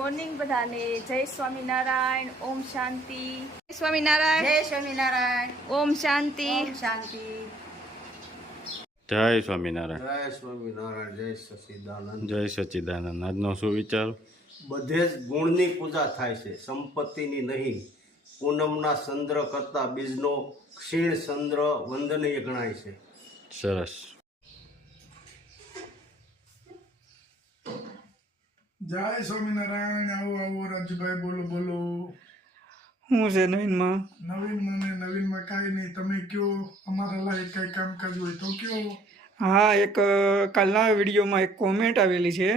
Morning બધાને જય સ્વામિનારાયણ. ઓમ શાંતિ. જય સ્વામિનારાયણ. જય સ્વામિનારાયણ. ઓમ શાંતિ. ઓમ શાંતિ. જય સ્વામિનારાયણ. જય સ્વામિનારાયણ. જય સચિદાનંદ. જય સચ્ચિદાનંદ. આજનો શું વિચાર? બધે જ ગુણની પૂજા થાય છે, સંપત્તિની નહીં. પૂનમના ચંદ્ર કરતા બીજનો ક્ષીણ ચંદ્ર વંદનીય ગણાય છે. સરસ. જય સ્વામિનારાયણ. આવો આવો રાજુભાઈ, બોલો બોલો. હું છે નવીનમાં? નવીનમાં કાંઈ નહીં, તમે કયો. અમારા લાયક કઈ કામકાજ હોય તો કયો. હા, એક કાલના વિડીયોમાં એક કોમેન્ટ આવેલી છે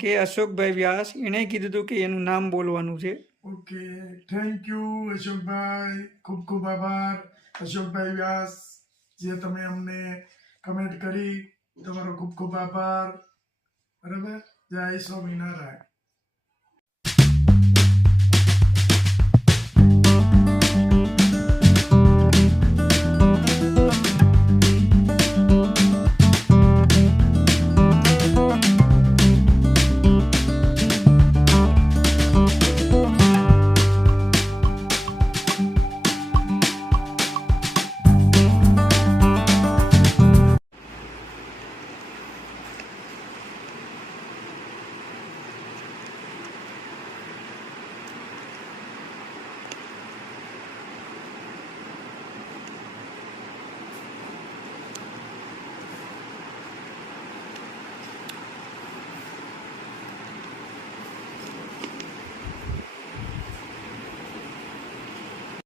કે અશોકભાઈ વ્યાસ એણે કીધું હતું કે એનું નામ બોલવાનું છે. ઓકે, થેન્ક યુ અશોકભાઈ, ખૂબ ખૂબ આભાર અશોકભાઈ વ્યાસ, જે તમે અમને કમેન્ટ કરી, તમારો ખૂબ ખૂબ આભાર. બરાબર. જય સ્વામિનારાયણ.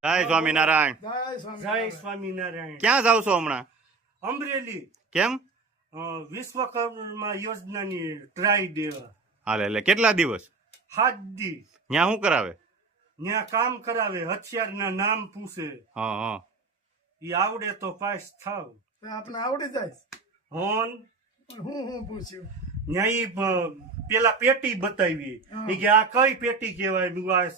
જય સ્વામિનારાયણ. જય સ્વામિનારાયણ. ક્યાં જાવ છો હમણાં? અમરેલી કેમ? વિશ્વકર્મા યોજનાની ટ્રાય દેવા. હાલે એટલે કેટલા દિવસ? 7 દી ત્યાં શું કરાવે? ત્યાં કામ કરાવે, હથિયારના નામ પૂછે. હા હા. ઈ આવડે તો પાસ થાવ. આપણે આવડી જાય. હોન હું પૂછ્યું. ત્યાં ઈ પેલા પેટી બતાવી. ઈ કે આ કઈ પેટી કહેવાય? મેં કીધું આ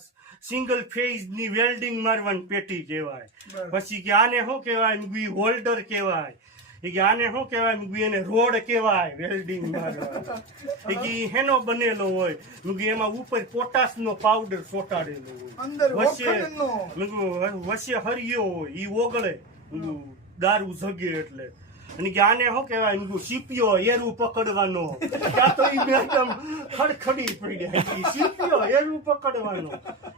સિંગલ ફેઝ ની વેલ્ડિંગ મારવાની પેટી કહેવાય. પછી કે આને શું કહેવાય? મેં કીધું હોલ્ડર કહેવાય. એ કે આને શું કહેવાય? મેં કીધું એને રોડ કહેવાય વેલ્ડિંગ મારવા. એ કે હેનો બનેલો હોય? મેં કીધું એમાં ઉપર પોટાશ નો પાવડર ચોટાડેલો હોય, વચ્ચે હરિયો હોય, ઈ ઓગળે. દારૂ જગે એટલે. અને કે આને શું કહેવાય? મેં કીધું સીપિયો એરું પકડવાનો. ત્યાં તો ઈ એકદમ ખડખડી પડી. સીપિયો એરું પકડવાનો.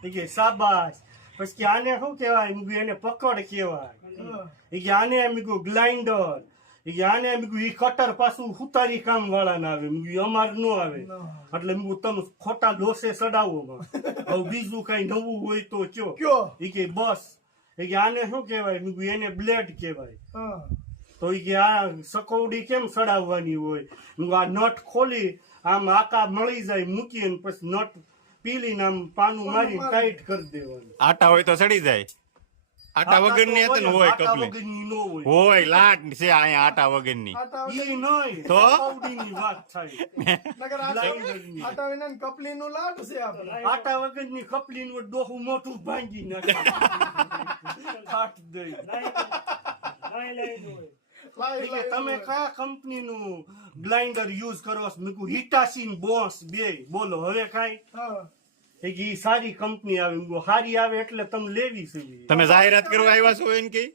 એ કે શાબાશ. પછી કે આને શું કહેવાય? મેં કીધું એને પકડ કહેવાય. એ કે આને એમ કીધું ગ્લાઇન્ડર. એ કે આને એમ કીધું ઈ કટર પાછું સુતારી કામ વાળા ના આવે. મેં કીધું અમાર ન આવે. એટલે મેં કીધું તમે ખોટા દોષે ચડાવો. હવે બીજું કઈ નવું હોય તો કયો. એ કે બસ. એ કે આને શું કહેવાય? મેં કીધું એને બ્લેડ કહેવાય. તો એ કે આ સકોવડી કેમ ચડાવવાની હોય? આ નટ ખોલી આમ આકા મળી જાય મૂકીને પછી નટ પીલીને આમ પાનું મારી ટાઈટ કરી દેવાનું. આટા હોય તો સડી જાય. આટા વગરની હતી ને હોય આટા કપલી. વગરની નો હોય. હોય લાટ છે અહીંયા આટા વગરની. ઈ નહીં તો? સકોવડીની વાત થાય. કપલી નું લાટ છે આપણે. આટા વગરની કપલીનું ડોહું મોટું ભાંગી નાખે. કાટ દઈ. તમે કયા કંપનીનું ગ્લાઇન્ડર યુઝ કરો છો? મેં કીધું હિટાચી બોસ બે. બોલો હવે કાઈ? એ સારી કંપની આવે. મેં કીધું સારી આવે એટલે તમે લેવી છે. તમે જાહેરાત કરવા આવ્યા છો એને કઈ?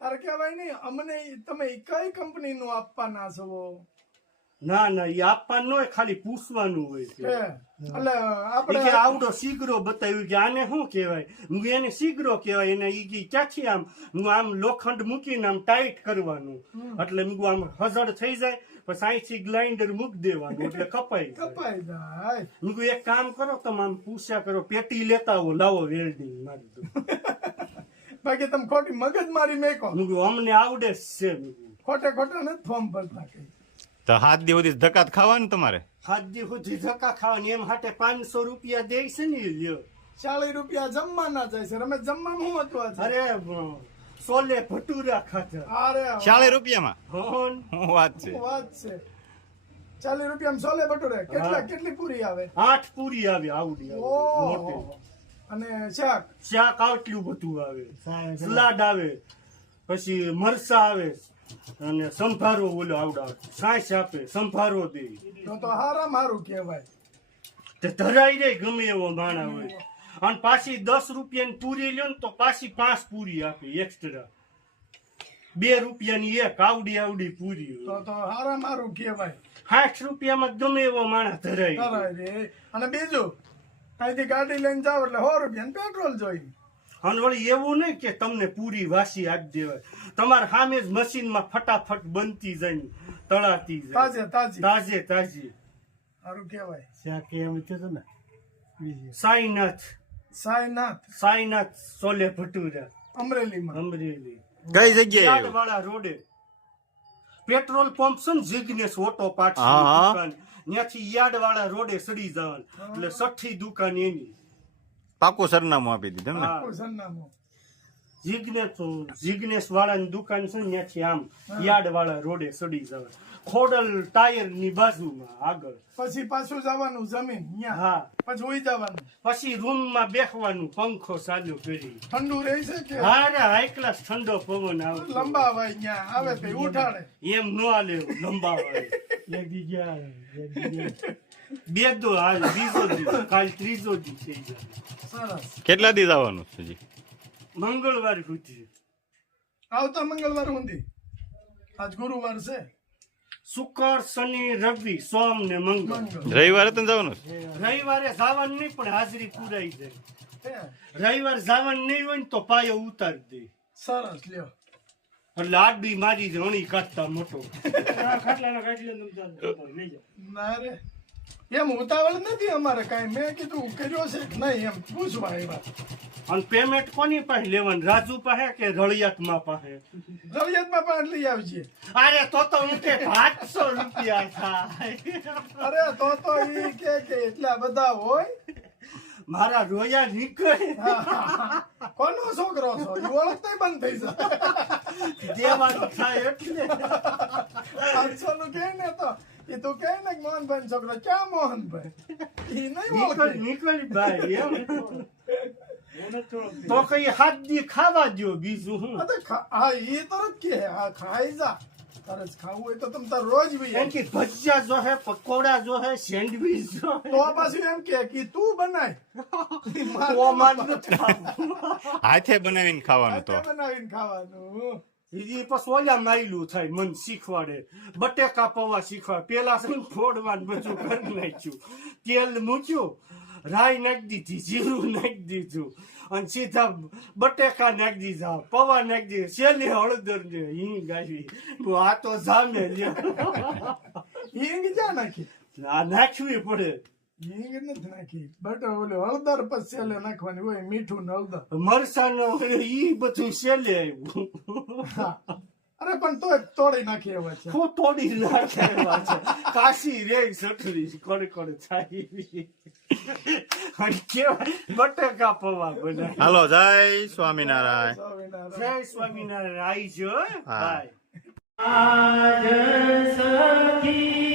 તારે કહેવાય નહીં અમને તમે કઈ કંપની નું આપવાના છો? ના ના, એ આપવાનું હોય, ખાલી પૂછવાનું હોય છે. એટલે ઈ કે આવડો સીગરો બતાવ્યું કે આને શું કહેવાય? હું એને સીગરો કહેવાય. એને ઈ કે ક્યાંથી આમ હું આમ લોખંડ મૂકીને આમ ટાઈટ કરવાનું. એટલે હું આમ હજળ થઈ જાય પછી અહીંથી ગ્લાઇન્ડર મૂકી દેવાનું એટલે કપાઈ જાય. હું એક કામ કરો, તમે આમ પૂછ્યા કરો, પેટી લેતા આવો, લાવો વેલ્ડિંગ મારી દો. બાકી તમે ખોટી મગજ મારી મેકો. અમને આવડે જ છે. ખોટે નથી ફોર્મ ભરતા. તો 7 દિવસ સુધી ધક્કા ખાવાનું તમારે? 7 દિવસ સુધી ધક્કા ખાવાની. એમ હાટે 500 રૂપિયા દે છે ને લ્યો. 40 રૂપિયા જમવાના જાય છે. રમેશ જમવામાં શું હતું? અરે છોલે ભટુરા ખાધા. અરે 40 રૂપિયામાં? હોન શું વાત છે? વાત છે. 40 રૂપિયામાં છોલે ભટુરે કેટલી પૂરી આવે? 8 પૂરી આવે આવડી. ઓહો. અને શાક આટલું બધું આવે. સલાડ આવે, પછી મરસા આવે, અને સંભારો ઓલો આવડા છાશ આપે, સંભારો દે. તો હારામાં હારું કહેવાય. તે ધરાઈ રે ગમે એવો માણા હોય. અને પાછી 10 રૂપિયાની પૂરી લ્યો ને તો પાછી 5 પૂરી આપે એક્સ્ટ્રા. 2 રૂપિયાની એક આવડી પૂરી હોય. તો હારા મારું કહેવાય. 60 રૂપિયામાં ગમે એવો માણસ ધરાઈ. ધરાય રે. અને બીજું અહીંથી ગાડી લઈને જાવ એટલે 100 રૂપિયાનું પેટ્રોલ જોઈએ. અને વળી એવું નહીં કે તમને પૂરી વાસી આપી દેવાય. તમારે સામે જ મશીનમાં ફટાફટ બનતી જાય, તળાતી જાય, તાજે તાજી તાજે. સારું કહેવાય. સાઈનાથ છોલે ભટુરા અમરેલીમાં. અમરેલી કઈ જગ્યાએ યાર્ડ વાળા રોડે પેટ્રોલ પંપ છે ને જિગ્નેશ ઓટો પાર્ટ્સ હા, હા. દુકાન, ત્યાંથી યાર્ડ વાળા રોડે સડી જવાનું એટલે 6ઠી દુકાન એની. પાકું સરનામું આપી દીધું ને. હા, સરનામું જિગ્નેશ વાળાની દુકાન છે ને ત્યાંથી આમ યાર્ડ વાળા રોડે સડી જવાનું. ખોડલ ટાયર ની બાજુમાં આગળ. પછી પાછું જવાનું જમીન ન્યા. હા, પછી ઉઈ જવાનું. પછી રૂમ માં બેસવાનું, પંખો ચાલુ કરી. ઠંડુ રહે છે કે હા રે, હાઈ ક્લાસ ઠંડો પવન આવે. લંબાવાય ન્યા આવે તો ઉઠાડે. એમ ન હાલે લંબાવાય. બે દો હાલે, બીજો દી કાલ ત્રીજો દી થઈ જાય. સરસ. કેટલા દી જવાનું છે જી? મંગળવાર સુધી. આવતા મંગળવાર સુધી. આજ ગુરુવાર છે. શુક્ર શનિ રવિ સોમ ને મંગળ. રવિવારે તો જવાનું છે? રવિવારે જવાનું નહીં પણ હાજરી પૂરાઈ જાય. હે, રવિવાર જવાનું નહીં હોય ને તો પાયો ઉતારી દે. સરસ લ્યો. એટલે આડી મારી રણી કાઢતા મોટો. ના રે એમ ઉતાવળ નથી અમારે કાંઈ. મેં કીધું કર્યો છે કે નહીં એમ પૂછવા આવ્યા. અને પેમેન્ટ કોની પાસે લેવાનું? રાજુ પાસે કે રળિયાતમાં પાસે? રવિયાતમાં પણ લઈ આવજે. અરે તો હું કે 500 રૂપિયા થાય. અરે તો ઈ કે એટલા બધા હોય. મારા રોયા નીકળે. કોનો છોકરો છો ઈ ઓળખતા બંધ થઈ જાય. દેવાનું થાય એટલે 500 નું કે ને તો એ તો કે ને મોહનભાઈ છોકરો. ક્યાં મોહનભાઈ? ઈ નહીં ઓળખે. નીકળી ભાઈ એમ. તો કઈ હાથ દી ખાવા દો, બીજું હું. હા ઈ તરત કે હા ખાઈ જા. તારે જ ખાવું હોય તો તમે તાર રોજ બી એમ કે ભજીયા જો હે, પકોડા જો હે, સેન્ડવીચ જો હે. તો પાછું એમ કે તું બનાય. તો માર નથી ખાવું. હાથે બનાવીને ખાવાનું તો. બનાવીને ખાવાનું. બીજી પછી ઓલા માયલું થાય, મન શીખવાડે. બટેકા પૌવા શીખવાડે. પેલા છે ને ફોડવાનું બધું કરી નાખ્યું. તેલ મૂક્યું, રાઈ નાખી દીધી, જીરું નાખી દીધું, અને સીધા બટેકા નાખી દીધા, પૌવા નાખી દીધા, છેલ્લે હળદર ને હિંગ આવી. આ તો જામે લ્યો. હિંગ જ્યાં નાખી? આ નાખવી પડે. હિંગ નથી નાખી. બટ ઓલું હળદર પછી છેલ્લે નાખવાની હોય, મીઠું ને હળદર. મરસાનો ઈ બધું છેલ્લે આવ્યું. હા. અરે પણ તોય તોડી નાખી એવા છે. હું તોડી નાખે એવા છે. કાશી રે સટરી કડ થાય. અને કેવાય બટેકા પૌવા બનાય. હાલો, જય સ્વામિનારાયણ. સ્વામિનારાયણ. જય સ્વામિનારાયણ. આવી જો હા. બાય. આજ સખિયા